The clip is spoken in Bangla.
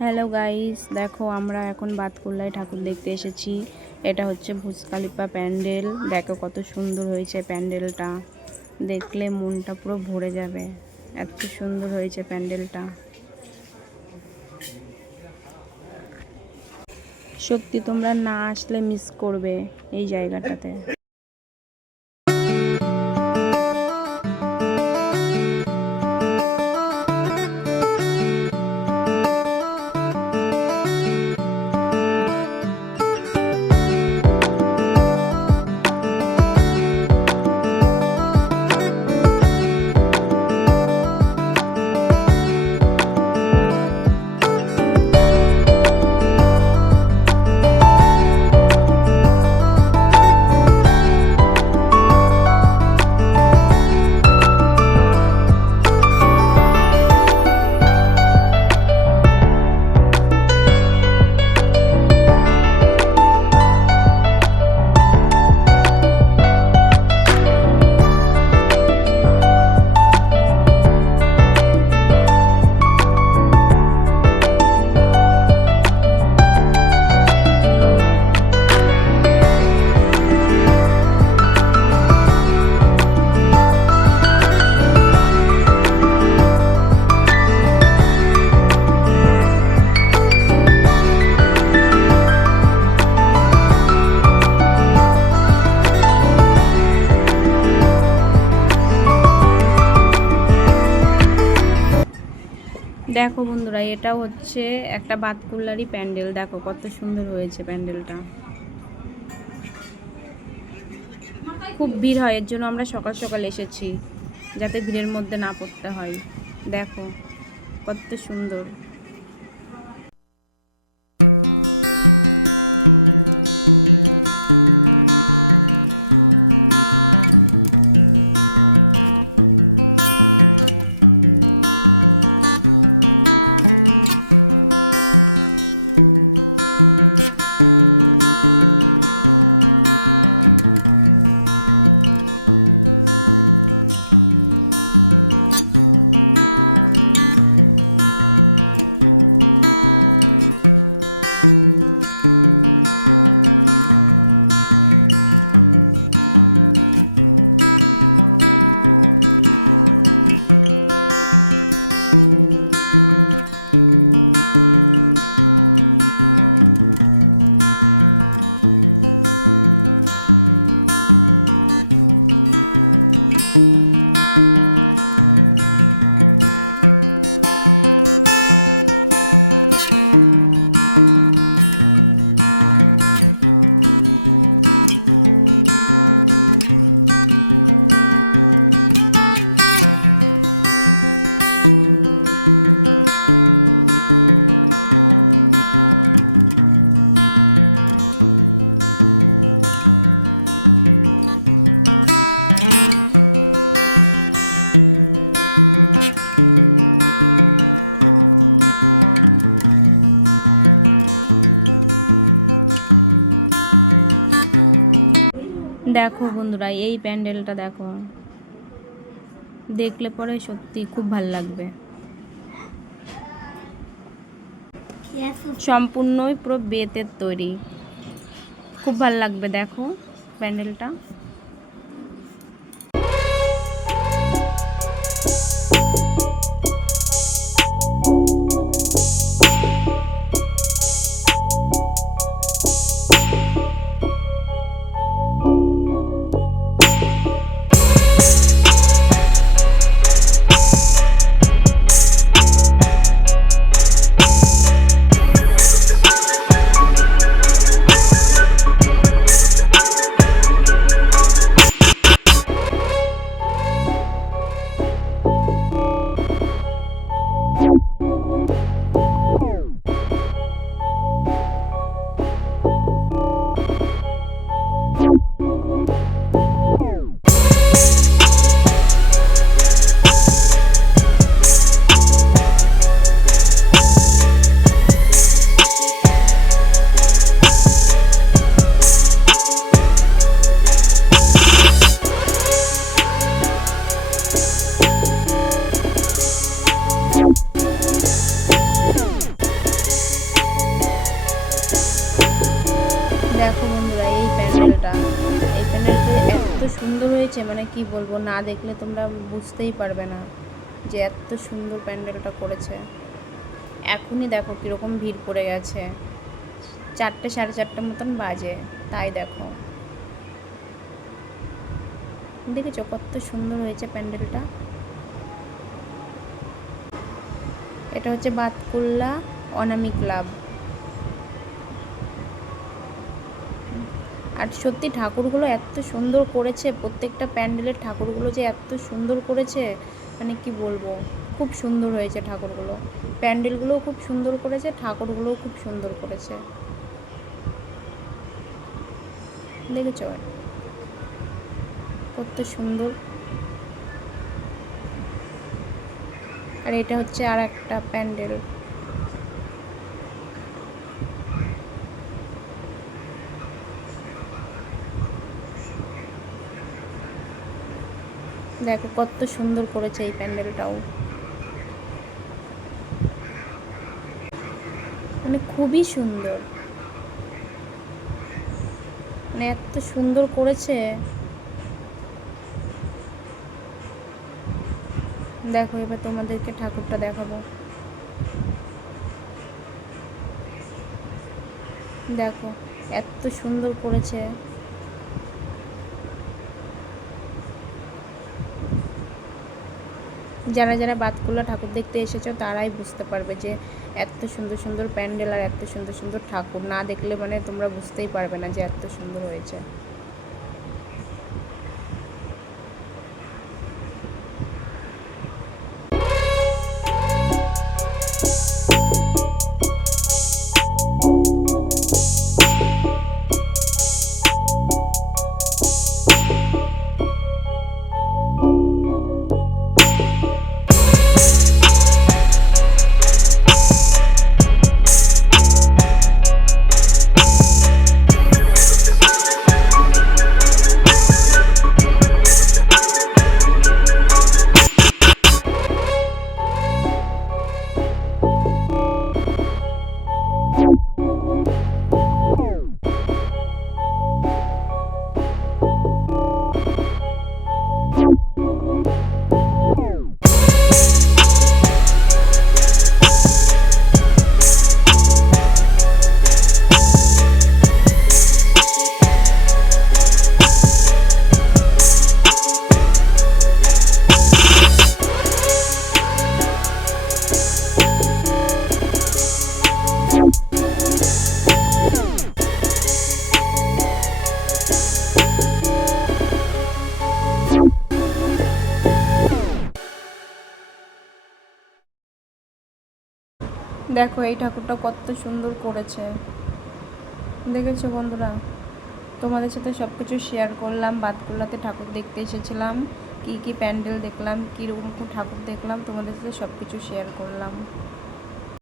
হ্যালো গাইস দেখো, আমরা এখন বাতকুল্লায় ঠাকুর দেখতে এসেছি। এটা হচ্ছে ভুজকালিপা প্যান্ডেল। দেখো কত সুন্দর হয়েছে প্যান্ডেলটা। দেখলে মনটা পুরো ভরে যাবে। এত সুন্দর হয়েছে প্যান্ডেলটা। সত্যি, তোমরা না আসলে মিস করবে এই জায়গাটাতে। দেখো বন্ধুরা, এটা হচ্ছে একটা বাতকুল্লারই প্যান্ডেল। দেখো কত সুন্দর হয়েছে প্যান্ডেলটা। খুব ভিড় হয়, এর জন্য আমরা সকাল সকাল এসেছি, যাতে ভিড়ের মধ্যে না পড়তে হয়। দেখো কত সুন্দর। দেখো বন্ধুরা, এই প্যান্ডেলটা দেখো। দেখলে পরে সত্যি খুব ভালো লাগবে। সম্পূর্ণই পুরো বেতের তৈরি। খুব ভালো লাগবে, দেখো প্যান্ডেলটা। বন্ধুরা, এই প্যান্ডেলটা এই প্যান্ডেলটা এত সুন্দর হয়েছে মানে কি বলব, না দেখলে তোমরা বুঝতেই পারবে না যে এত সুন্দর প্যান্ডেলটা করেছে। এখনই দেখো কীরকম ভিড় পড়ে গেছে। চারটে সাড়ে চারটের মতন বাজে, তাই দেখো। দেখেছ কত সুন্দর হয়েছে প্যান্ডেলটা? এটা হচ্ছে বাতকুল্লা অনামি ক্লাব। আর সত্যি ঠাকুরগুলো এত সুন্দর করেছে, প্রত্যেকটা প্যান্ডেলের ঠাকুরগুলো যে এত সুন্দর করেছে মানে কি বলব, খুব সুন্দর হয়েছে ঠাকুরগুলো। প্যান্ডেলগুলোও খুব সুন্দর করেছে, ঠাকুরগুলোও খুব সুন্দর করেছে। দেখেছ? কত সুন্দর। আর এটা হচ্ছে আর একটা প্যান্ডেল। দেখো, কত সুন্দর করেছে এই প্যান্ডেলটাও। মানে খুবই সুন্দর। মানে এত সুন্দর করেছে। দেখো, এবার তোমাদেরকে ঠাকুরটা দেখাবো। দেখো, এত সুন্দর করেছে। যারা যারা বাতকুলা ঠাকুর দেখতে এসেছ, তারাই বুঝতে পারবে যে এত সুন্দর সুন্দর প্যান্ডেল আর এত সুন্দর সুন্দর ঠাকুর না দেখলে মানে তোমরা বুঝতেই পারবে না যে এত সুন্দর হয়েছে। দেখো, এই ঠাকুরটা কত সুন্দর করেছে। দেখেছ বন্ধুরা? তোমাদের সাথে সব কিছু শেয়ার করলাম বাতকুল্লাতে ঠাকুর দেখতে এসেছিলাম, কি কি প্যান্ডেল দেখলাম, কীরকম ঠাকুর দেখলাম, তোমাদের সাথে সব কিছু শেয়ার করলাম।